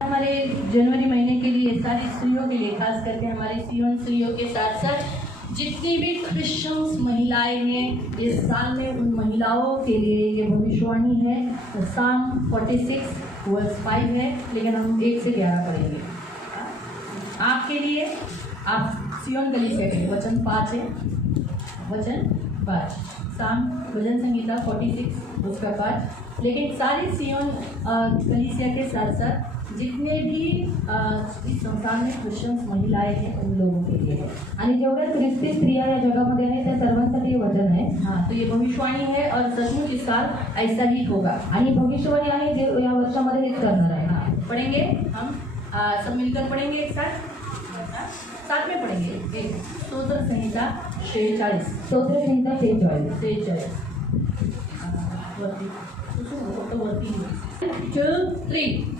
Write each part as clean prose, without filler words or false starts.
हमारे जनवरी महीने के लिए सारी स्त्रियों के लिए, खास करके हमारी सियोन स्त्रियों के साथ साथ जितनी भी क्रिश्चियंस महिलाएं हैं, इस साल में उन महिलाओं के लिए ये भविष्यवाणी है। साम 46 वर्स 5 है, लेकिन हम 1 से 11 पढ़ेंगे आपके लिए। आप सियोन कलीसिया के लिए वचन 5 है, वचन 5 साम भजन संगीता 46 उसका 5। लेकिन सारी सियोन कलीसिया के साथ साथ जितने भी इस संसार में क्रिश्चियन्स महिलाएं हैं उन लोगों के लिए है। आणि जेवढ्या ख्रिस्ती स्त्रिया या जगामध्ये आहेत त्या सर्वांसाठी हे वचन आहे। हाँ, तो ये भविष्यवाणी है और सचमुच इस साल ऐसा ही होगा। आणि भविष्यवाणी आहे जे या वर्षामध्ये हेच करणार आहे। हाँ, पढ़ेंगे हम सब मिलकर पढ़ेंगे एक साथ में पढ़ेंगे। एक स्तोत्र संहिता 46, स्तोत्र संहिता 46 वरती 2 3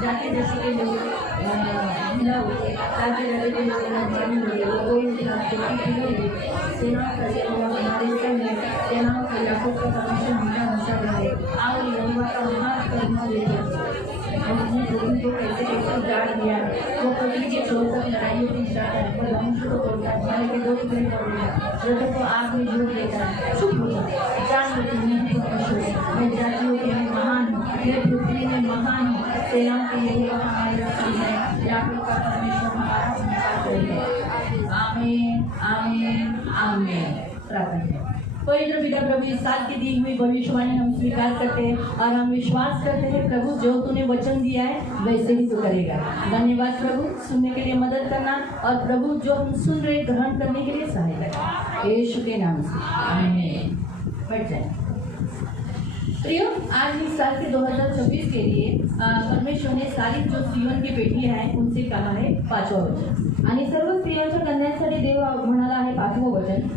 जाके जैसे के लोग मिला होते ताकि रहे के लोग जाने मिले कोई सेना करे हमारे में सेना के लाखों का परमिशन मिला हमेशा रहे और यहोवा का महान करुणा लेकर हमने लोगों को कैसे कैसे उजाड़ दिया। वो कभी के छोड़कर लड़ाइयों की स्टार्ट है, पर मनुष्य को तोड़ता है, हमारे के 2 टुकड़े कर दिया, रथों को आग में झोंक देता है। चुप हो जाए, जान लो तुम नहीं परमेश्वर, मैं जातियों के मैं महान हूँ, मैं पृथ्वी में महान हूँ, सेनाओं के यहोवा हमारे रक्षक है, याकूब का परमेश्वर हमारा संहार करेगा। आमीन आमीन आमीन। प्रार्थना। पवित्र पिता प्रभु, इस साल की दी हुई भविष्यवाणी हम स्वीकार करते हैं और हम विश्वास करते हैं प्रभु, जो तूने वचन दिया है वैसे ही तू करेगा। धन्यवाद प्रभु, सुनने के लिए मदद करना और प्रभु जो हम सुन रहे ग्रहण करने के लिए सहायता, यीशु के नाम से आमीन। बैठ जाए प्रियो, आज इस साल के 2026 के लिए परमेश्वर ने सारी जो सियोन की बेटियां हैं उनसे कहा है 5वां वचन। आणि सर्व स्त्रियांच्या कन्यांसाठी देव म्हणाला आहे 5वं वचन।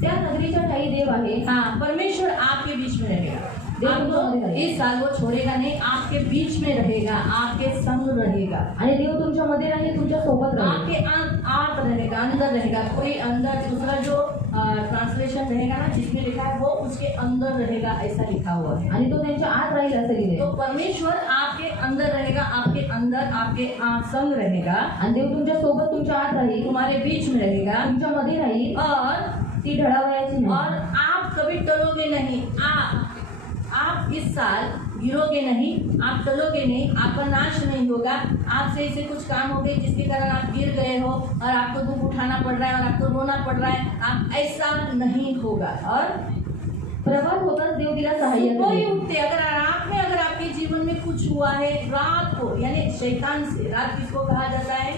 त्या नगरीच्या ठाई देव आहे। हाँ, परमेश्वर आपके बीच में रहेगा। आपको इस साल वो छोड़ेगा नहीं, आपके बीच में रहेगा, आपके संग रहेगा। आणि देव तुमच्यामध्ये राहील, तुमच्या सोबत राहील, आपके आप रहेगा, अंदर रहेगा। कोई अंदर दूसरा जो ट्रांसलेशन रहेगा ना जिसमें लिखा है वो उसके अंदर रहेगा ऐसा लिखा हुआ है, आणि तो त्यांच्या आत राहील असं लिहिलंय। तो परमेश्वर आपके अंदर रहेगा, आपके अंदर आपके संग रहेगा। आणि देव तुमच्या सोबत तुमच्या आत राहील, तुम्हारे बीच में रहेगा, तुमच्यामध्ये राहील और ती ढळावयाची नाही। और आप कभी टलोगे नहीं। आप इस साल गिरोगे नहीं, आप टलोगे नहीं, आपका नाश नहीं होगा। आपसे ऐसे कुछ काम हो गए जिसके कारण आप गिर गए हो और आपको दुख उठाना पड़ रहा है और आपको रोना पड़ रहा है, आप ऐसा नहीं होगा। और प्रभात होताच देव तिला सहाय्य कोई उठते अगर आपके जीवन में कुछ हुआ है रात को, यानी शैतान से, रात किसको कहा जाता है?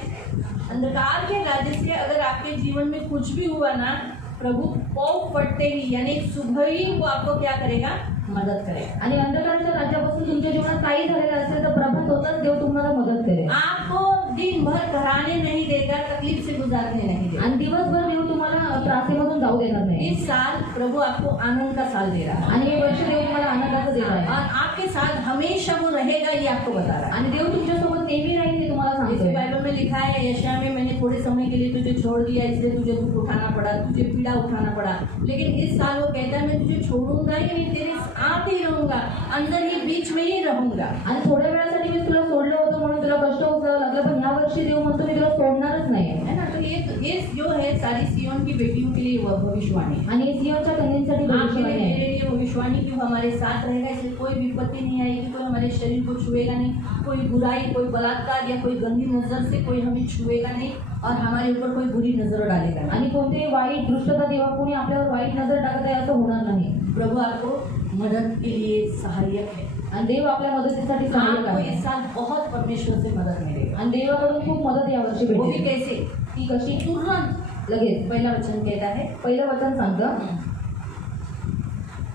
अंधकार के राज्य से अगर आपके जीवन में कुछ भी हुआ ना, प्रभु पौक पड़ते ही यानी सुबह ही वो आपको क्या करेगा? मदद करेगा। आणि अंधकाराच्या राज्यापासून तुमच्या जीवनात काही झालेलं असेल तर प्रभात होताच देव तुम्हाला मदत करेल। आपको दिन भर कराने नहीं देगा, तकलीफ से गुजारने नहीं देगा, आणि दिवसभर देव तुम्हाला त्रासेमधून जाऊ देणार नाही। इस साल प्रभु आपको आनंद का साल दे रहा है आणि हे वर्ष देव तुम्हाला आनंदाचं देणार आहे और आपके साथ हमेशा वो रहेगा, ये आपको बता रहा है। आणि देव तुमच्यासोबत नेहमी राहील हे तुम्हाला जैसे सांगतोय। बाइबल में लिखा है, यशायाह में, मैंने थोड़े समय के लिए तुझे छोड़ दिया इसलिए तुझे दुख उठाना पड़ा, तुझे पीड़ा उठाना पड़ा, लेकिन इस साल वो कहता है मैं तुझे छोड़ूंगा ही नहीं, तेरे साथ ही रहूंगा, अंदर ही बीच में ही रहूंगा। आणि थोड्या वेळासाठी मी तुला सोडलं होतं म्हणून तुला कष्ट होतं लागलं, पण या वर्षी देव म्हणतो मी तुला सोडणारच नाही है ना। तो ये जो है सारी सियोन की बेटियों के लिए वह भविष्यवाणी, आणि सियोनच्या कन्यांसाठी भविष्यवाणी आहे। मेरे लिए भविष्यवाणी क्यों हमारे साथ रहेगा, इसलिए कोई विपत्ति नहीं आएगी, कोई हमारे शरीर को छुएगा नहीं, कोई बुराई, कोई बलात्कार या कोई गंदी नजर से कोई हमें छुएगा नहीं और हमारे ऊपर कोई बुरी नजर डालेगा नहीं। आणि कोणतेही वाईट दृष्टता देवा कोणी आपल्यावर वाईट नजर टाकत आहे असं होणार नाही। प्रभु आपको मदद के लिए सहायक है आणि देव आपल्या मदतीसाठी सहाय्यक आपको आहे। इस साल बहुत परमेश्वर से मदद मिलेगा आणि देवाकडून खूप मदत या वर्षी वो भी भेटेल। कैसे? ती कशी? तुरंत लगेच। पहला वचन कहता है, पहिलं वचन सांगतं,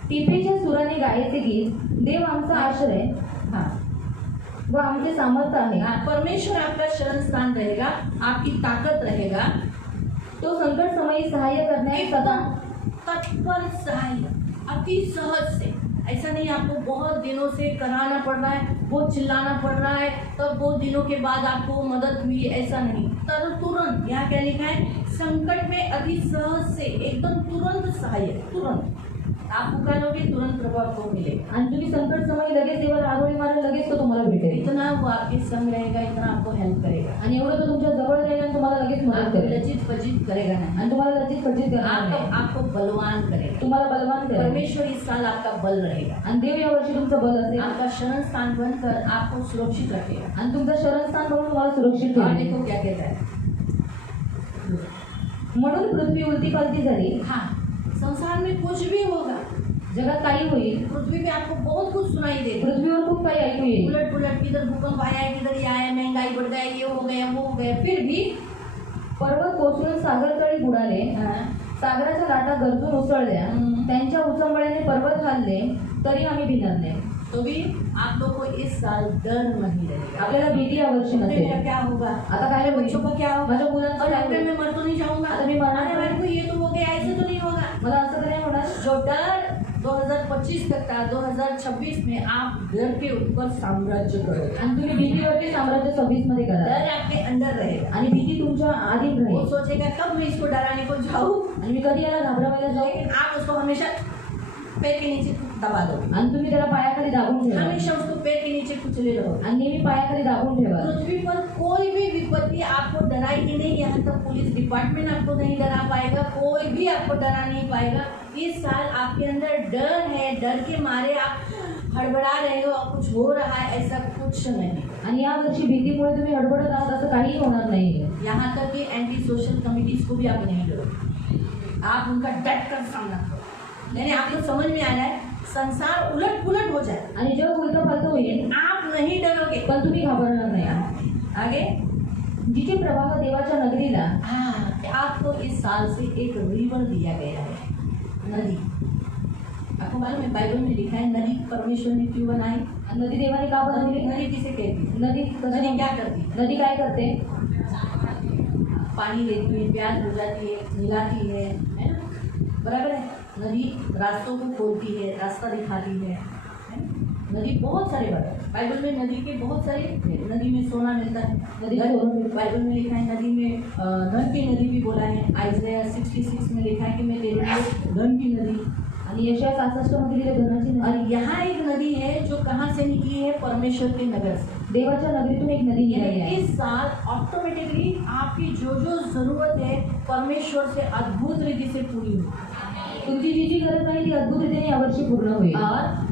टिपेच्या सुराने गायचे गीत, देव आमचा आश्रय, हाँ व आमचे सामर्थ्य आहे. परमेश्वर आपका शरण स्थान रहेगा, आपकी ताकत रहेगा, तो संकट समयी सहाय्य करण्यास सदा तत्पर सहाय्य, अति सहज से। ऐसा नहीं आपको बहुत दिनों से कराना पड़ रहा है, बहुत चिल्लाना पड़ रहा है, तब बहुत दिनों के बाद आपको मदद हुई, ऐसा नहीं। तुरंत, यहाँ क्या लिखा है, संकट में अति सहज से एकदम तुरंत सहाय्य, तुरंत आप पुकारोगे तुरंत प्रभु आपको मिलेगा। आणि तुम्ही संकट समयी लगेच देवाला आरोळी मारा, लगेच तो तुम्हाला भेटेल. इतना वो आपके संग रहेगा, इतना आपको हेल्प करेगा, आणि एवढं तो तुमच्या जवळ राहील आणि तुम्हाला लगेच मदत आपको करेल. लज्जित पजित करेगा नहीं, आणि तुम्हाला लज्जित फजित करणार नाही. आपको बलवान करेगा। तुम्हाला बलवान करेल. परमेश्वर इस साल आपका बल रहेगा, आणि देव या वर्षी तुमचं बल असेल आपका शरण स्थान बनकर आपको सुरक्षित रखेगा। आणि तुमचं शरणस्थान म्हणून तुम्हाला सुरक्षित और ठेवेल. देखो क्या कहता है, म्हणून पृथ्वी उलटी पालटी झाली. हाँ, संसार में कुछ भी होगा, जगात काही होईल, पृथ्वी पे आपको बहुत कुछ सुनाई देगा, पृथ्वीवर खूप काही ऐकू येईल. उलट पुलट, किधर भूकंप आया है, किधर ये आया, महंगाई बढ़ गया, ये हो गया, वो हो गया, फिर भी पर्वत कोसळून सागर तळी बुडाले, सागराच्या लाटा गरजून उसळल्या, त्यांच्या उचंबळ्याने पर्वत हलले, तरी आम्ही भिणार नाही. तो भी आप लोग को इस साल डर नहीं रहेगा। आपल्याला भीती यावर्षी मेरा नसेल. क्या होगा, आता काय होईल, बच्चों का क्या होगा, माझ्या मुलांचं और काय डॉक्टर होईल, में मर तो नहीं जाऊंगा, आता मी मरणार अरे नाही. मेरे को ये तो हो गया, ऐसे तो नहीं होगा। मला असं तर नाही होणार. जो डर 2025 तक था, 2026 में आप डर के ऊपर साम्राज्य करोगे, आणि तुम्ही भीतीवरती साम्राज्य 26 मध्ये करा. डर आपके अंदर रहेगा। आणि भीती तुमच्या आधीन वो राहील. सोचेगा कब मैं इसको डराने को जाऊँ, आणि मी कधी याला घाबरवायला जाऊ. लेकिन आप उसको हमेशा पैर के नीचे दबा दोगे, आणि तुम्ही त्याला पायाखाली दाबून ठेवा. हमेशा उसको पैर के नीचे कुचले रहो। आणि नेहमी पायाखाली दाबून ठेवा. पृथ्वी पर कोई भी विपत्ति आपको डराएगी नहीं, यहाँ तक पुलिस डिपार्टमेंट आपको नहीं डरा पाएगा, कोई भी आपको डरा नहीं पाएगा। इस साल आपके अंदर डर है, डर के मारे आप हड़बड़ा रहे हो, कुछ हो रहा है, ऐसा कुछ नहीं। आणि या वर्षी भीतीमुळे तुम्ही हडबडत आहात असं काही होणार नाही. यहाँ तक कि एंटी सोशल कमिटीज को भी आप नहीं डरोगे, आप उनका डट कर सामना करो। यानी आपको समझ में आ रहा है, संसार उलट पुलट हो जाए, आणि जग उलट पालट होईल, आप नहीं डरोगे। पण तुम्ही घाबरणार नाही. आगे, जिचे प्रवाह देवाच्या नगरीला, आपको इस साल से एक रिवर दिया गया है, नदी। आपको मालूम है बाइबल में लिखा है नदी परमेश्वर ने क्यों बनाई, नदी देवाने का बनवली. नदी किसे कहती है, नदी नदी क्या करती है, नदी काय करते, पानी देती है, प्यास बुझाती है, मिलाती है ना, बराबर है। नदी रास्तों को खोलती है, रास्ता दिखाती है ना? नदी बहुत सारे बाइबल में नदी के बहुत सारे, नदी में सोना मिलता है, नदी में बाइबल में लिखा है, नदी में धन की नदी भी बोला है। आइज़ाया 66 में लिखा है कि मैं तेरे लिए धन की नदी, आणि यशाया 66 मध्ये लिहिले धनाची नदी. और यहाँ एक नदी है जो कहाँ से निकली है, परमेश्वर के नगर से। देवाच्या नगरीतून एक नदी निघाली आहे. इस साल ऑटोमेटिकली आपकी जो जो जरूरत है परमेश्वर से अद्भुत रीति से पूरी होगी। तुमची जी जी गरज आहे ती अद्भुत रीतीने यावर्षी पूर्ण होईल. और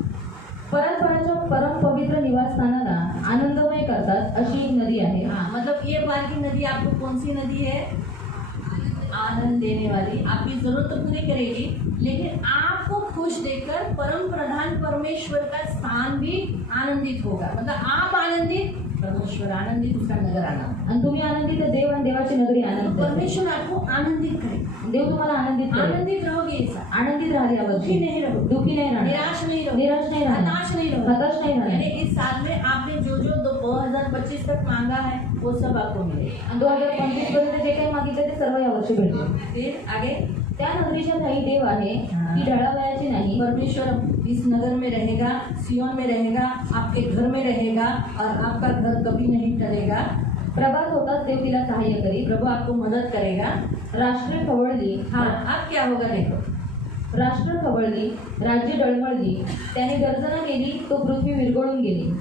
परस्पराच्या परम पवित्र निवासस्थानाला आनंदमय करतात अशी एक नदी आहे. हाँ, मतलब ये बार की नदी आपको कौन सी नदी है, आनंद देने वाली, आपकी जरूरत तो पूरी करेगी, लेकिन आपको खुश देखकर परम प्रधान परमेश्वर का स्थान भी आनंदित होगा। मतलब आप आनंदित, परमेश्वर आनंदित, उसका नगर आनंद, आणि तुम्ही आनंदित आहे, देव आणि देवाची नगरी आनंदित आहे. परमेश्वर आपको आनंदित करेगा, देव तुम्हाला आनंदित करेल. आनंदित रहोगे, ऐसा आनंदित राहाल दुखी यावर्षी. नहीं रहोगे, दुखी नाही राहणार, निराश नहीं रहोगे, निराश नाही राहणार, हताश नहीं रहोगे। हताश नाही राहणार. यानी इस साल में आपने जो जो 2025 तक मांगा है वो सब आपको मिलेगा। आणि 2025 पर्यंत जे काही मागितले ते सर्व यावर्षी भेटले. फिर आगे, त्या नगरीच्या ठाई देव आहे, ती ढळावयाची नाही. परमेश्वर इस नगर में रहेगा, सियोन में रहेगा, आपके घर में रहेगा, और आपका घर कभी नहीं टलेगा। प्रभात होताच देव तिला सहाय्य करी. प्रभु आपको मदद करेगा। राष्ट्र खवळली, हाँ, अब क्या होगा देखो, राष्ट्र खवळली, राज्य डळमळली, त्याने गर्जना केली, तो पृथ्वी विरघळून गेली.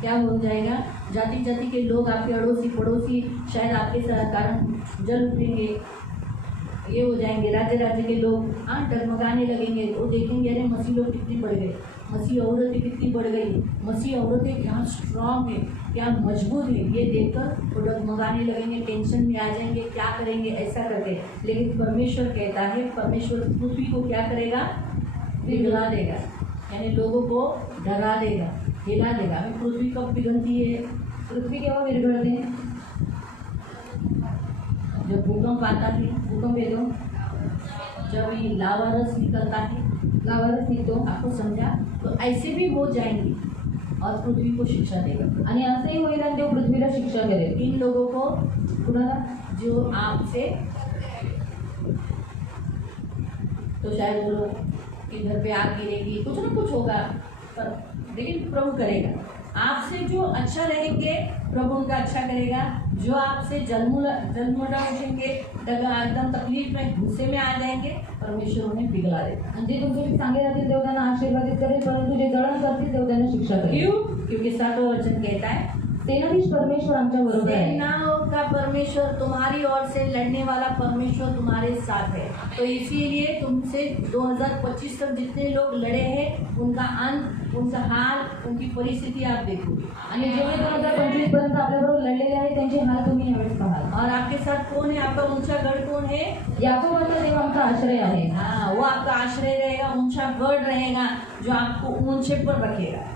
क्या हो जाएगा, जाति जाति के लोग, आपके अड़ोसी पड़ोसी शायद आपके कारण जल उठेंगे, ये हो जाएंगे। राज्य राज्य के लोग डगमगाने लगेंगे, वो देखेंगे अरे मसीह लोग कितनी बढ़ गए, मसीह औरतें कितनी बढ़ गई, मसीह औरतें क्या स्ट्रांग है, क्या मजबूत है, ये देखकर वो डगमगाने लगेंगे, टेंशन में आ जाएंगे, क्या करेंगे ऐसा करके। लेकिन परमेश्वर कहता है, परमेश्वर पृथ्वी को क्या करेगा, पिघला देगा, यानी लोगों को डरा देगा, हिला देगा। अभी पृथ्वी कब पिघलती है, पृथ्वी केव्हा विरघळते, जब भूकंप आता है, भूकंप येतो, जब ये लावा रस निकलता है, लावारस निघतो. आपको समझा, तो ऐसे भी हो जाएंगे। और पृथ्वी को शिक्षा देगा। आणि असंही होईल आणि देव पृथ्वीला शिक्षा करेल। इन लोगों को कुणाला? जो आपसे, तो शायद वो लोग कि घर पे आग गिरेगी, कुछ ना कुछ होगा, पर लेकिन प्रभु करेगा। आपसे जो अच्छा रहेंगे प्रभु उनका अच्छा करेगा। जो आपसे जलमुड़ा उठेंगे, एकदम तकलीफ में गुस्से में आ जाएंगे, परमेश्वर उन्हें पिघला देगा। आणि जे तुमच्याशी चांगले राहतील देव त्यांना आशीर्वादित करेल, परंतु जे जळण करतील देव त्यांना शिक्षा करेल। क्यों? क्योंकि 7वां वचन कहता है, सेनाधीश परमेश्वर आमच्या बरोबर आहे। सेनाओं का परमेश्वर तुम्हारी ओर से लड़ने वाला परमेश्वर तुम्हारे साथ है। तो इसीलिए तुमसे 2025 तक जितने लोग लड़े हैं उनका अंत, उनका हाल, उनकी परिस्थिति आप देखोगे। आणि जेवढे 2025 पर्यंत आपल्याबरोबर लढलेले आहेत त्यांचे हाल तुम्ही यावेळेस पाहाल। और आपके साथ कौन है? आपका ऊंचा गढ़ कौन है? याकोबाचा देव आमचा आश्रय आहे। हाँ, वो आपका आश्रय रहेगा, ऊंचा गढ़ रहेगा जो आपको ऊंचे पर रखेगा,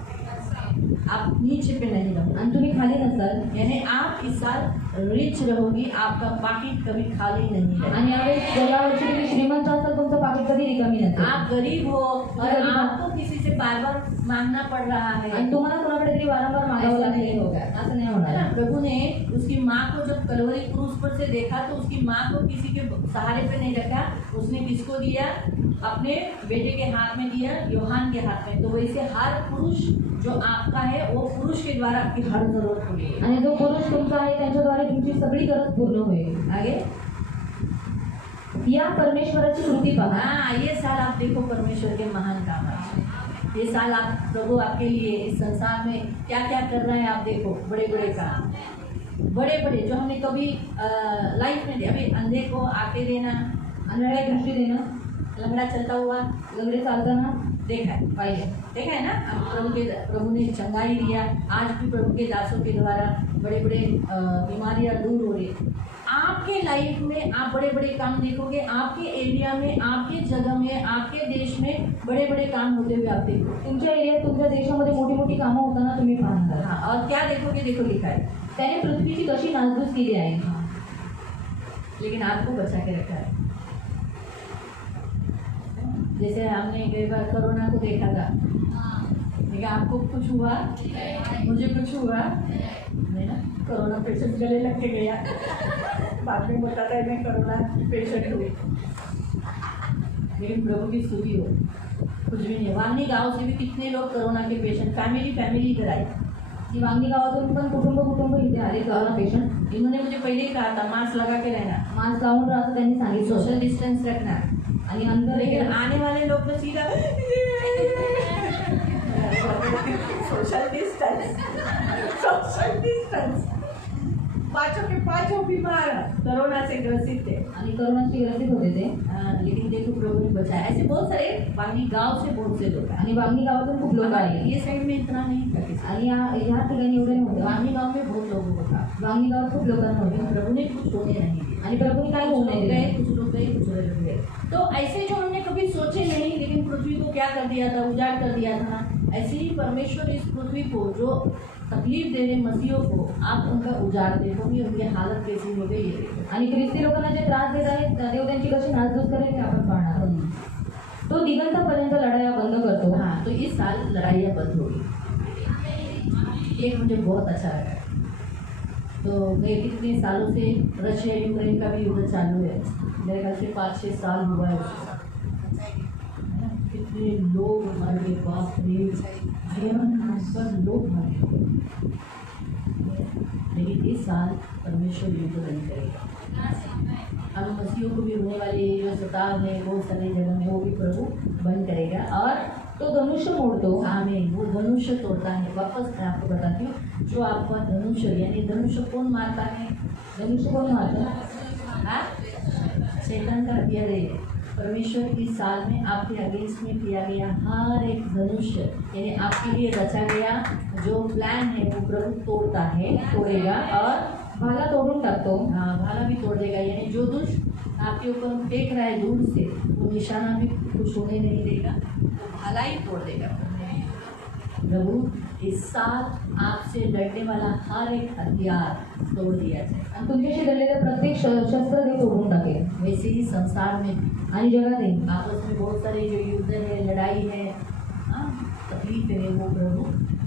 आप नीचे पे नहीं रहोगे। आणि तुम्ही खाली नसाल। यानी आप इस साल रिच रहोगी, आपका पाकिट कभी खाली नहीं रहेगा। आणि यावेळेस गेल्या वर्षी तुम्ही श्रीमंत असाल, तुमचं पाकिट कधी रिकामी नसेल। आप गरीब हो और आपको किसी से बार बार मांगना पड़ रहा है, आणि तुम्हाला कोणाकडे तरी वारंवार मागावं ऐसा नहीं लागेल, होगा। असं नहीं है होणार। ना? प्रभु ने उसकी माँ को जब कलवरी क्रूस पर से देखा तो उसकी माँ को किसी के सहारे पे नहीं रखा, उसने किसको दिया? अपने बेटे के हाथ में दिया, यूहान के हाथ में। तो वैसे हर पुरुष जो आपका है वो पुरुष के द्वारा आपकी हर जरूरत पूरी है। आणि जो पुरुष तुमचा आहे त्यांच्याद्वारे तुमची सगळी गरज पूर्ण होईल। आगे या परमेश्वराची कृती पहा। हाँ, ये साल आप देखो परमेश्वर के महान काम है। ये साल आप प्रभु आपके लिए इस संसार में क्या क्या कर रहे हैं आप देखो। बड़े बड़े काम, बड़े बड़े जो हमने कभी लाइफ में अभी अंधे को आके देना, अंधळ्याला दृष्टी देणं, लंगड़ा चलता हुआ लंगडे चालताना देखा है, पाहिजे। देखा है ना? प्रभु ने चंगाई दिया। आज भी प्रभु के दासों के द्वारा बड़े बड़े बीमारियां दूर हो रही है। आपके लाइफ में आप बड़े बड़े काम देखोगे, आपके एरिया में, आपके जगह में, आपके देश में बड़े बड़े काम होते हुए आप देखोगे। तुमच्या एरियात तुमच्या देशामध्ये मोठी मोठी कामं होताना तुम्ही पाहणार। हाँ, और क्या देखोगे? देखो लिखा है, त्याने पृथ्वीची कशी नासधूस केली आहे, लेकिन आपको बचा के रखा है। जैसे हमने कई बार कोरोना को देखा था, लेकिन आपको कुछ हुआ, मुझे कुछ हुआ नहीं ना। कोरोना पेशेंट गले लग के गया, बाद में बताता है मैं कोरोना पेशेंट हुई, लेकिन प्रभु की स्तुति हो, कुछ भी नहीं। वांगी गांव से भी कितने लोग कोरोना के पेशेंट फैमिली इधर आई। की वांगी गावातून पण कुटुंब इथे आले कोरोना पेशंट। इन्होंने मुझे पहले ही कहा था मास्क लगा के रहना, मास्क लावून राहायचं त्यांनी सांगितलं, सोशल डिस्टेंस रखना। आणि अंदर लेकिन आने वाले लोग तो सीधा सोशल डिस्टेंस, पांचों बीमार कोरोना से ग्रसित थे आणि कोरोनाशी ग्रसित होते ते। लेकिन देखो प्रभु ने बचाया। ऐसे बहुत सारे वांगी गांव से बहुत से लोग आणि वांगी गावातून खूप लोक आले। ये साइड में इतना नहीं था किसी। आणि ह्या ठिकाणी एवढे नव्हते। वांगी गांव में बहुत लोगों को था, वांगी गावात खूप लोकांना होते। प्रभु ने कुछ होने नहीं दिया। आणि प्रभुने काय होऊ नाही दिले। कुछ लोग गए, कुछ लोग गए। तो ऐसे जो हमने कभी सोचे नहीं, लेकिन पृथ्वी को क्या कर दिया था? उजाड़ कर दिया था। ऐसे ही परमेश्वर इस पृथ्वी को जो तकलीफ दे रहे मसीहों को आप उनका उजाड़ देखोगे, उनकी हालत कैसी हो गई है। आणि ख्रिस्ती लोकांना जे त्रास देत आहेत देव त्यांची कशी नासधूस करेल हे आपण पाहणार आहोत। तो दिगंतापर्यंत लढाया बंद करतो। हाँ, तो इस साल लड़ाइयाँ बंद होगी। एक मुझे बहुत अच्छा लगा। तो मैं कितने सालों से रशिया यूक्रेन का भी युद्ध चालू है, मेरे ख्याल से 5-6 साल हुआ है उसके साथ। कितने लोग मर गए, बाप रे, भयंकर लोग मर गए। लेकिन इस साल परमेश्वर युद्ध नहीं करेगा। हम मसीहों को भी होने वाली जो सताव है बहुत सारी जगह में वो भी प्रभु बंद करेगा। और तो धनुष्य मोड़तो। आमीन, वो धनुष्य तोड़ता है। वापस मैं आपको बताती हूँ, जो आपका धनुष्य, यानी धनुष्य कौन मारता है? धनुष्य कोण मारतं? हाँ, शैतान का हथियार है। परमेश्वर इस साल में आपके अगेंस्ट में किया गया हर एक धनुष्य, यानी आपके लिए रचा गया जो प्लान है वो प्रभु तोड़ेगा और भाला तोडून टाकतो। हाँ, भाला भी तोड़ देगा। यानी जो दुष्ट आपके ऊपर फेंक रहा है दूर से, वो निशाना भी कुछ होने नहीं देगा, वो भाला ही तोड़ देगा। प्रभु इस साल आपसे लड़ने वाला हर एक हथियार तोड़ दिया जाए आणि तुमच्याशी लढलेलं प्रत्येक शस्त्र ते तोडून टाकेल। वैसे ही संसार में आणि जगात आपस में बहुत सारे जो युद्ध है, लड़ाई है, हाँ, तकलीफ है, वो प्रभु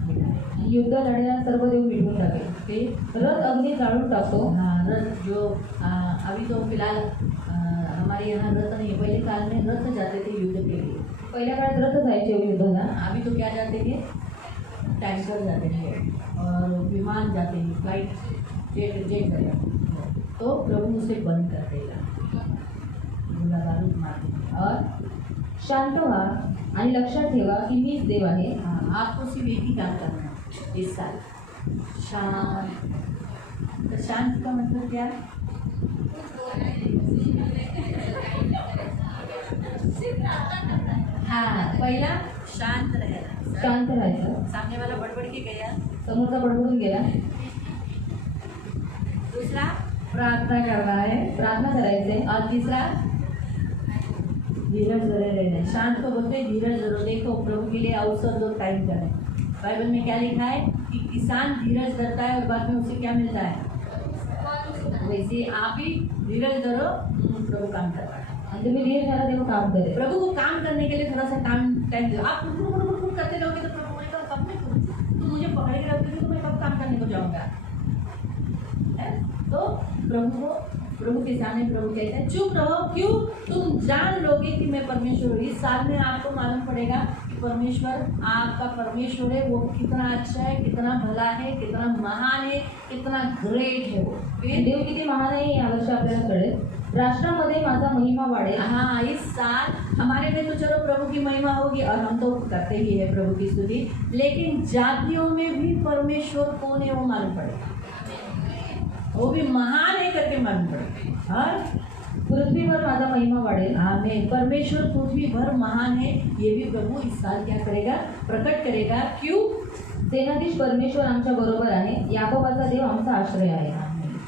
मिटाएगा। आणि युद्ध लढण्याला सर्व देव मिटवून टाकेल. फिर रथ अग्नी जाळून टाकतो. रथ जो अभी तो फिलहाल हमारे यहाँ रथ नहीं है, पहले काल में रथ जाते थे युद्ध के लिए, पहिल्या काळात रथ जायचे युद्धाला. अभी तो क्या जाते हैं, टैंकर जाते हैं और विमान जाते हैं, फ्लाइट जेट जाते हैं. तो प्रभु उसे बंद कर देगा, गोला बारूद मार देगा. और शांत व्हा आणि लक्षात ठेवा की मीच देव आहे. आपको सिर्फ एक ही काम करना है इस साल, शांत. तो शांत का मतलब क्या है? हाँ, पहला शांत रहेगा, शांत राहायचं. सामने वाला बड़बड़ के गया. समोरचा बडबडून गेला. दूसरा प्रार्थना करना है, प्रार्थना करायचे. और तीसरा धीरज धरे रहना है. शांत को बोलते हैं धीरज धरो. देखो प्रभु के लिए अवसर दो, टाइम करें. बाइबल में क्या लिखा है कि किसान धीरज धरता है और बाद में उसे क्या मिलता है, वैसे आप ही धीरज धरो, प्रभु काम कर रहा है. आणि तुम्ही धीर धरा, देव काम करेल. प्रभु को काम करने के लिए थोड़ा सा टाइम दो. आप कुछ करते रहोगे तो प्रभु बोलेगा कब मैं करूँ, तुम मुझे पकड़ के रखोगे तो मैं कब काम करने को जाऊँगा. तो प्रभु के सामने प्रभु कहते हैं चुप रहो. क्यों? तुम जान लोगे कि मैं परमेश्वर हूँ. इस साल में आपको मालूम पड़ेगा कि परमेश्वर आपका परमेश्वर है, वो कितना अच्छा है, कितना भला है, कितना महान है, कितना ग्रेट है वो. देव किती महान आहे या वर्षी आपल्याला कळेल. राष्ट्रामध्ये माझा महिमा वाढेल. हाँ, इस साल हमारे में तो चलो प्रभु की महिमा होगी और हम तो करते ही है प्रभु की स्तुति, लेकिन जातियों में भी परमेश्वर कौन है वो मालूम पड़ेगा, वो भी महान है करके मालूम पड़ेगा. और पृथ्वीवर माझा महिमा वाढेल. आमीन. परमेश्वर पृथ्वी भर महान है, ये भी प्रभु इस साल क्या करेगा, प्रकट करेगा. क्यों? सेनाधीश परमेश्वर आमच्या बरोबर आहे. याकोबाचा देव आमचा आश्रय आहे.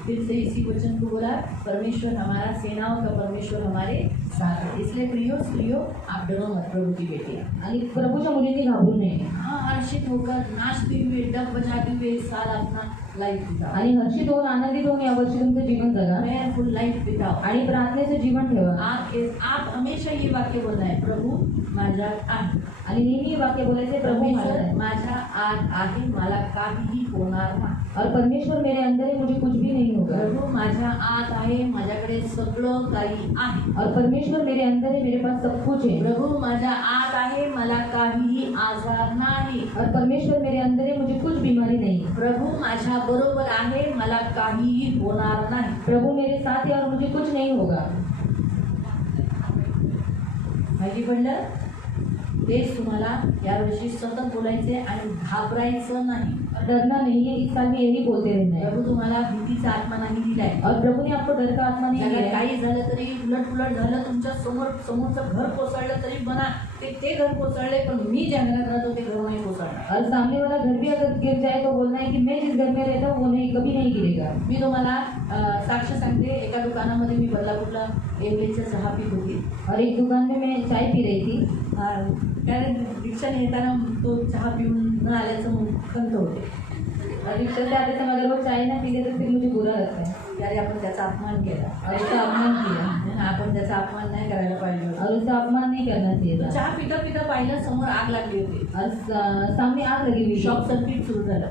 फिर से इसी वचन को बोला, परमेश्वर हमारा, सेनाओं का परमेश्वर हमारे साथ है. इसलिए प्रियो आप डरो मत प्रभु की बेटियां. आणि प्रभूच्या मुलींनी घाबरू नये. हाँ, हर्षित होकर नाचते हुए डब बजाते हुए इस साल अपना लाइफ बिताओ. आणि हर्षित होऊन आनंदित होऊन यावर्षी तुमचं जीवन जगा प्रेयरफुल लाइफ बिताओ. आणि प्रार्थनेचं जीवन ठेवा. आप हमेशा ये वाक्य बोलना है, प्रभु माझ्यात आहे. आणि नेहमी वाक्य बोलायचे, प्रभू माझ्यात परमेश्वर आहे. माझ्या आत आहे, मला काहीही होणार नाही. और परमेश्वर मेरे अंदर है, मुझे कुछ भी नहीं होगा. प्रभू माझ्या आत आहे, माझ्याकडे सगळं काही आहे. और परमेश्वर मेरे अंदर है, मेरे पास सब कुछ है. प्रभू माझ्या आत आहे, मला काहीही आजार नाही. और परमेश्वर मेरे अंदर है, मुझे कुछ बीमारी नहीं. प्रभू माझ्या बरोबर आहे, मला काहीही होणार नाही. प्रभु मेरे साथ है और मुझे कुछ नहीं होगा. माहिती पडलं? तेच तुम्हाला यावर्षी सतत बोलायचे आणि घाबरायचं नाही. डरना नहीं है, इस साल में यही बोलते रहना है. प्रभू तुम्हाला भीतीचा आत्मा नाही दिलाय. और प्रभु ने आपको डर का आत्मा नहीं अगर दिया है. काही झालं तरी, उलट झालं, तुमच्या समोरचं घर कोसळलं तरी म्हणा ते घर कोसळले, पण मी ज्या घरात राहतो ते घर नाही कोसळणार. और सामने वाला घर भी अगर गिर जाए तो बोलना है कि मैं जिस घर में रहता हूँ वो नहीं, कभी नहीं गिरेगा. मी तुम्हाला साक्ष सांगते. एका दुकानामध्ये मी बदलापूरला एवढीचा चहा पीत होती. और एक दुकान में मैं चाय पी रही थी. कारण रिक्षाने येताना तो चहा पिऊन न आल्याचं खंत होते. और रिक्शा से आते समय अगर वो चाय ना पीते तो फिर मुझे बुरा लगता है. त्याने आपण त्याचा अपमान केला. और उसका अपमान किया. आपण त्याचा अपमान नाही करायला पाहिजे होता. और उसका अपमान नहीं करना चाहिए था. चहा पिता पिता पाहिलं, समोर आग लागली होती. और सामने आग लगी हुई. शॉर्ट सर्किट सुरू झालं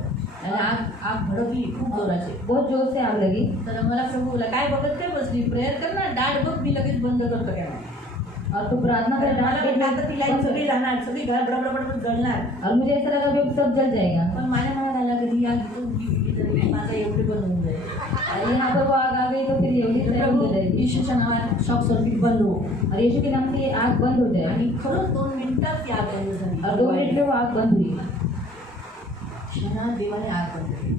आणि आग भडकली खूप जोराची. बहुत जोर से आग लगी. तर मला प्रभू बोला, काय बघत काय बसली, प्रेयर कर ना, डाट बघ, मी लगेच बंद करतो काय. और तो प्रार्थना कर आता ती लाईट सगळी जाणार, सगळी घरात बडबड जळणार. और मुझे ऐसा लगा कि अब सब जल जाएगा. पण माझ्या मनात आला कधी आग तरी माझा एवढी बंद होऊन जाईल. और यहाँ पर वो आग आ गई तो फिर एवढी बंद हो जाएगी. येशूच्या नावात शॉर्ट सर्किट बंद हो. और यीशु के नाम से ये आग बंद हो जाए. आणि खरंच 2 मिनिटात ती आग बंद झाली. और 2 मिनट में वो आग बंद हुई. क्षणात देवाने आग बंद केली.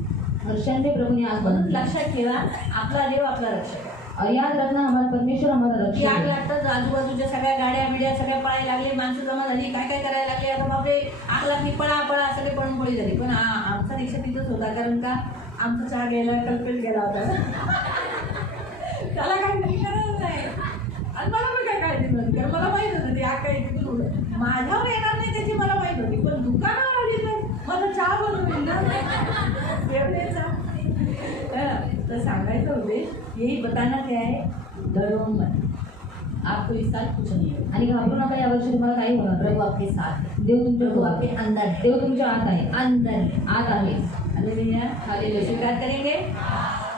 और क्षण में प्रभु ने आग बंद की. लक्षात ठेवा, आपला देव आपला रक्षक आहे. और याद रखना हमारा परमेश्वर हमारा ती रक्षक आग है. लागताच आजूबाजूच्या सगळ्या गाड्या बिड्या सगळ्या पळायला लागले, माणसं जमा झाली, काय काय करायला लागले. आता बापरे, आग लागली, पळा पळा, सगळे पळून झाली. पण आमचा रिक्षा तिथंच होता, कारण का आमचा चहा घ्यायला कल्पेल गेला होता. त्याला काही गरज नाही. आणि मला पण काय काळजी नव्हती, कारण मला माहीत होतं ती आग काही तिथून उडत माझ्यावर येणार नाही त्याची मला माहीत होती. पण दुकानावर आली तर माझा चहा बनवून ना एवढेचा. तर सांगायचं होते, यही बताना क्या है, डरो मत. आपको इस साल कुछ नहीं होगा। आणि घाबरू नका, यावर्षी तुम्हाला काही होणार नाही. प्रभु आपके साथ है, देव तुमच्या प्रभु आपके अंदर है, देव तुमच्या आत आहे, अंदर है। आत आहे. Hallelujah, hallelujah. स्वीकार करेंगे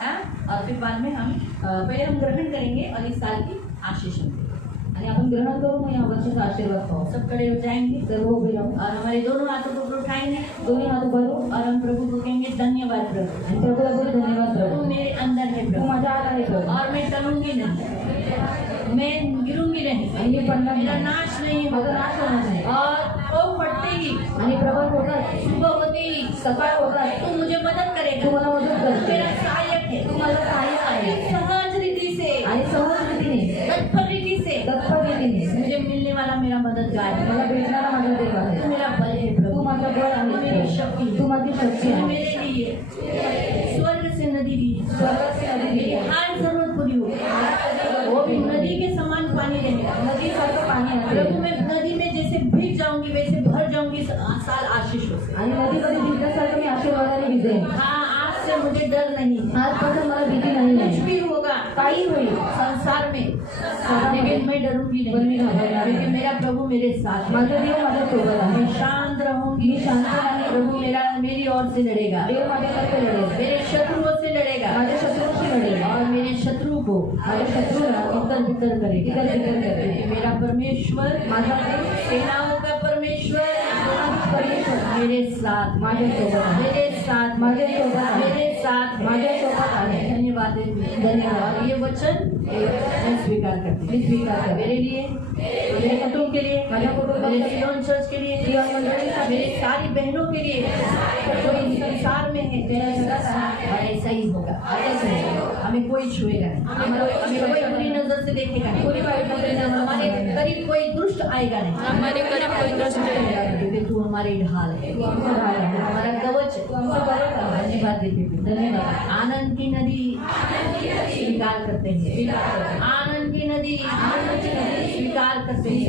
हाँ, और फिर बाद में हम पहले हम ग्रहण करेंगे और इस साल की आशीष हम देंगे। आणि आपण ग्रहण करू, मग या वर्षाचा आशीर्वाद पाहू. सब खड़े हो जाएंगे सर्व उभे राहू और हमारे दोनों हाथों को ऊपर उठाएंगे दोन्ही हात भरू और हम प्रभु को कहेंगे धन्यवाद प्रभु, आणि प्रभूला बोलू धन्यवाद प्रभु प्रभू, मेरे अंदर है तू प्रभु, माझ्या आत आहे प्रभू, और मैं टलूंगी नहीं, मैं गिरूंगी नहीं, आणि मी पडणार मेरा नाही, नाश नहीं माझा होगा। नाश होणार नाही. और वो पड़ते ही आणि प्रबल होतात, सुबह होते ही सकाळ होतात, तू मुझे मदद तू करेगा, मला मदत करते, मेरा सहायक है, तू माझा सहाय्य आहे. सहज रीति से, आणि सहज रीतीने, तत्पर रीति से तत्पर रीतीने मुझे मिलने वाला मेरा मददगार है। मला भेटणारा माझा देव तू आहे. मेरा बल है तू प्रभु, माझा बळ तू मेरी आहे, शक्ति है, तू माझी शक्ती तूने आहे. मेरे लिए स्वर्ग से नदी दी, स्वर्गाची नदी मेरी दिली आहे. हर जरूरत पूरी हो, वो भी नदी के समान पानी रहेगा। नदीसारखं पाणी आहे प्रभु मैं नदी में जैसे भीग जाऊंगी वैसे भर जाऊंगी, साल आशीष हो। आणि नदीमध्ये भिजल्यासारखं मी आशीर्वादाने भिजेन. हाँ, आज से मुझे डर नहीं है, आजपासून मला भीती नाही कुछ आहे. भी होगा काही होईल संसार में, लेकिन मैं डरूंगी पण मी नहीं, घाबरणार क्योंकि नाही. मेरा प्रभु मेरे साथ है। माझा देव माझ्या सोबत आहे. मैं शांत रहूंगी, मी शांत राहीन. प्रभु मेरी ओर से लड़ेगा, देव माझ्यासारखे लढेल, मेरे शत्रुओं से लड़ेगा माझ्या शत्रूशी लढेल, और मेरे शत्रु को माझ्या शत्रूला इतर बितर करेगा। इतर बितर करेल. मेरा परमेश्वर, माझा देव सेनाओं का परमेश्वर परमेश्वर मेरे साथ, माझ्या सोबत आहे, मेरे साथ, माझ्या सोबत आहे, मेरे साथ है। माझ्या सोबत आहे. धन्यवाद धन्यवाद। और ये वचन मैं स्वीकार करती हूँ, मी स्वीकार करेन. मेरे लिए, मेरे कुटुंब के लिए, माझ्या कुटुंबात, मेरे सियोन चर्च के लिए, सियोन मंडळीसाठी, मेरी सारी बहनों के लिए, जो इस संसार में है और ऐसा ही होगा। हमें कोई छुएगा नहीं, हमें कोई बुरी नजर से देखेगा नहीं, कोणी वाईट नजरेने आम्हाला हमारे बघणार नाही. करीब कोई दुष्ट आएगा नहीं, हमारे करीब कोई दुष्ट नहीं आएगा, क्योंकि तू हमारी ढाल है, तू आमचा ढाल आहे. हमारा कवच है। तू आमचा कवच आहे. धन्यवाद देते हैं। धन्यवाद. आनंद की नदी स्वीकार करते हैं, आनंद की नदी स्वीकार करते हैं।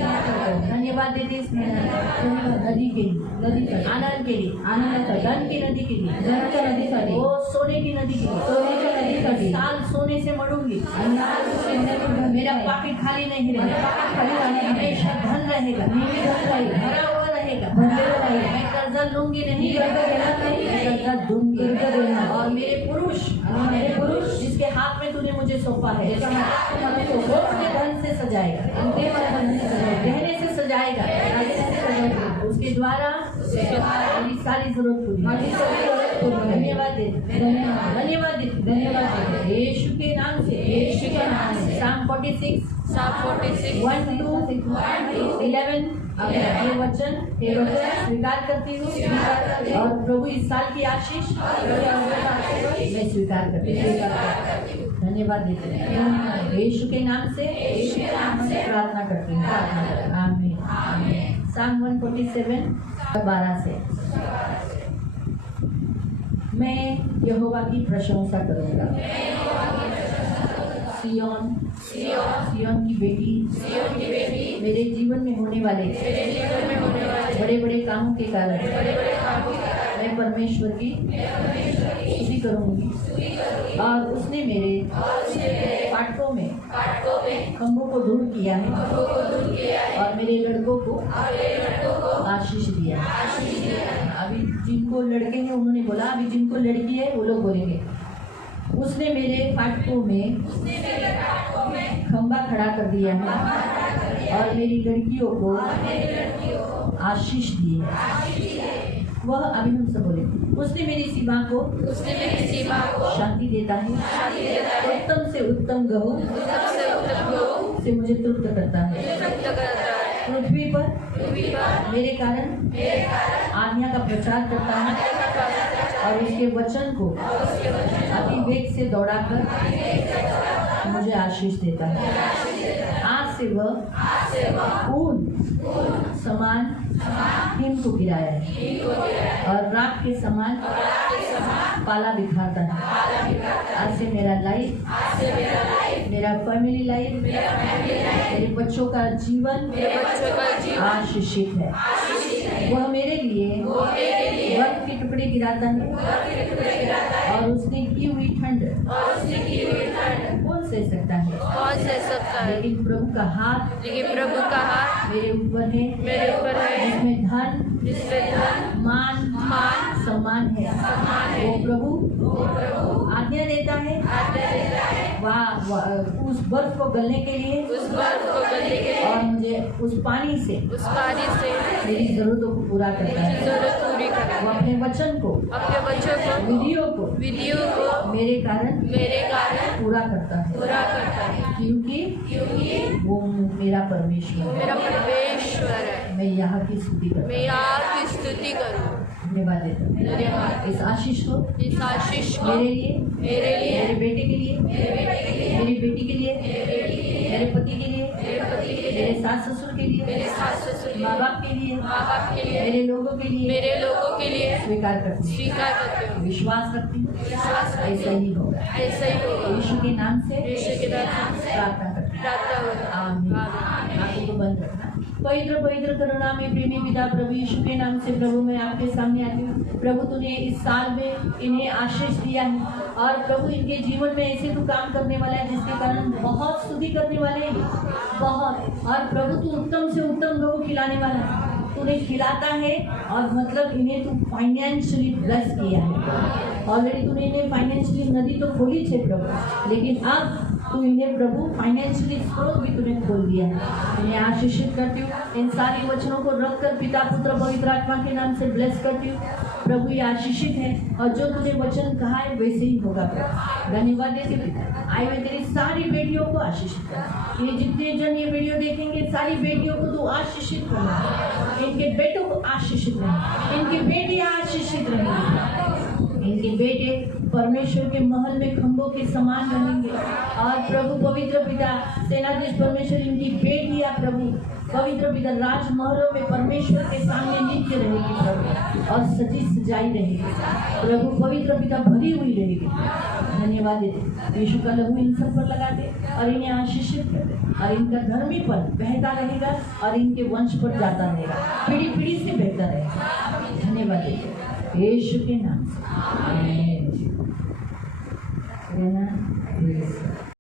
धन्यवाद देते इस नदी के लिए, नदी साठी, आनंद के लिए, आनंदासाठी, धन की नदी के लिए, धनाच्या नदीसाठी, वो सोने की नदी के लिए, सोन्याच्या नदीसाठी, साल सोने से मरूंगी, आणि आज सोन्याची मेरा नदी आहे. पाकिट खाली नहीं माझं रहेगा, पाकीट खाली राहणार नाही. हमेशा धन रहेगा, नेहमी धन राहील, भरा हुआ रहेगा, भरलेलं राहील. मैं कर्जा लूंगी मी नहीं, कर्ज घेणार नाही, मैं कर्जा दूंगी। कर्ज देणार. और मेरे पुरुष, आणि मेरे पुरुष जिसके हाथ में तूने मुझे सौंपा है, ज्याच्या हातात तू मला वो सोपवलं मुझे आहे. धन से सजाएगा, आणि ते मला धनाने सजवलं. गहने से सजाएगा, राजाने सजवलं. उसके द्वारा मेरी सारी जरूरत पूरी। माझी सगळी गरज पूर्ण झाली. धन्यवाद देते, धन्यवाद. धन्यवाद देते, धन्यवाद देते. यीशु के नाम से, यीशु के नाम से. Psalm 46 Psalm 46 1 2 11 ये वचन स्वीकार करती हूँ और प्रभु इस साल की आशीष मैं स्वीकार करती हूँ। धन्यवाद देते हैं यीशु के नाम से प्रार्थना करती हूँ। आमीन। Psalm 147 12 से मैं यहोवा की प्रशंसा करूँगा। सियोन की बेटी मेरे जीवन में होने वाले बड़े बड़े कामों के कारण मैं परमेश्वर की स्तुति करूंगी। और उसने मेरे फाटकों में खंभों को दूर किया है और मेरे लड़कों को आशीष दिया है। अभी जिनको लड़के हैं उन्होंने बोला, अभी जिनको लड़की है वो लोग बोलेंगे। उसने मेरे फाटकों में खंभा खड़ा कर दिया है और मेरी लड़कियों को आशीष दी है। वह अभी हम सब बोले, उसने मेरी सीमा को शांति देता है, उत्तम से उत्तम गहू से मुझे तृप्त करता है। पृथ्वी पर मेरे कारण आज्ञा का प्रचार करता है और उसके वचन को अति वेग से दौड़ाकर मुझे आशीष देता है। आज से वह ऊन समान हिम को गिराया है और रात के समान पाला बिखारता है। आज से मेरा लाइफ, मेरा फैमिली लाइफ, मेरे बच्चों का जीवन आशीषित है। वह मेरे लिए बर्फ के टुकड़े गिराता है और उसने की हुई ठंड कौन सह सकता है। सकता है, लेकिन प्रभु का हाथ लेकिन प्रभु का हाथ मेरे ऊपर है, मेरे ऊपर है, जिसमें धन जिसमें धन मान मान सम्मान है। सम्मान है। वो प्रभु वो प्रभु आज्ञा देता है आज्ञा देता है उस बर्फ को गलने के लिए उस बर्फ को गलने के लिए और मुझे उस पानी से उस पानी से मेरी जरूरतों को पूरा करता मेरी है। जरूरत पूरी वो करे, अपने वचन को अपने बच्चों को विधियों को मेरे मेरे कारण कारण पूरा करता है, पूरा करता है, क्योंकि वो मेरा परमेश्वर है। मेरा परमेश्वर है। मैं यहाँ की स्तुति करता मैं आपकी स्तुति करूं। हूँ, धन्यवाद देता हूँ। धन्यवाद। इस आशीष को इस आशीष को मेरे लिए, मेरे लिए, मेरे बेटे के लिए, मेरी बेटी के लिए, मेरे पति के लिए, मेरे पति के लिए, मेरे सास ससुर के लिए, मेरे सास ससुर के माँ लिए, बाप के लिए, माँ बाप के लिए, मेरे लोगों के लिए मेरे लोगों के लिए स्वीकार करती हूँ, स्वीकार करती हूँ, विश्वास रखती हूँ। विश्वास ऐसा करती हूँ। ही होगा। ऐसा ही होगा। यीशु के नाम से यीशु के नाम से प्रार्थना करती हूँ। प्रार्थना होगा। आमीन। आमीन। आंखों को बंद रखना। पवित्र पवित्र करुणा में प्रेमी पिता प्रभु यीशु के नाम से प्रभु मैं आपके सामने आती हूँ। प्रभु तूने इस साल में इन्हें आशीष दिया है और प्रभु इनके जीवन में ऐसे तू काम करने वाला है जिसके कारण बहुत स्तुति करने वाले हैं, बहुत। और प्रभु तू उत्तम से उत्तम लोगों खिलाने वाला है, तूने खिलाता है और मतलब इन्हें तू फाइनेंशियली ब्लेस किया है। ऑलरेडी तूने इन्हें फाइनेंशियली नदी तो खोली है प्रभु, लेकिन अब तू इन्हें प्रभु फाइनेंशियली स्रोत भी तूने खोल दिया है। इन्हें आशीषित करती हूँ, इन सारी वचनों को रखकर पिता पुत्र पवित्र आत्मा के नाम से ब्लेस करती हूँ। प्रभु ये आशीषित है और जो तूने वचन कहा है वैसे ही होगा प्रभु। धन्यवाद देते पिता, आए हुए तेरी सारी बेटियों को आशीषित कर। ये जितने जन ये वीडियो देखेंगे सारी बेटियों को तू आशीषित करना, इनके बेटों को आशीषित रहे, इनकी बेटियां आशीषित रहेंगी, इनके बेटे परमेश्वर के महल में खंभों के समान रहेंगे। और प्रभु पवित्र पिता सेनाधीश परमेश्वर इनकी बेटियां प्रभु पवित्र पिता राजमहलों में परमेश्वर के सामने नित्य रहेगी प्रभु, और सजी सजाई रहेगी प्रभु पवित्र पिता भरी हुई रहेगी। धन्यवाद देते, यीशु का लहू इन सब पर लगा दे और इन्हें आशीषित कर दे और इनका धर्मीपन बहता रहेगा और इनके वंश पर जाता रहेगा, पीढ़ी पीढ़ी से बहता रहेगा। धन्यवाद देते यीशु के नाम से।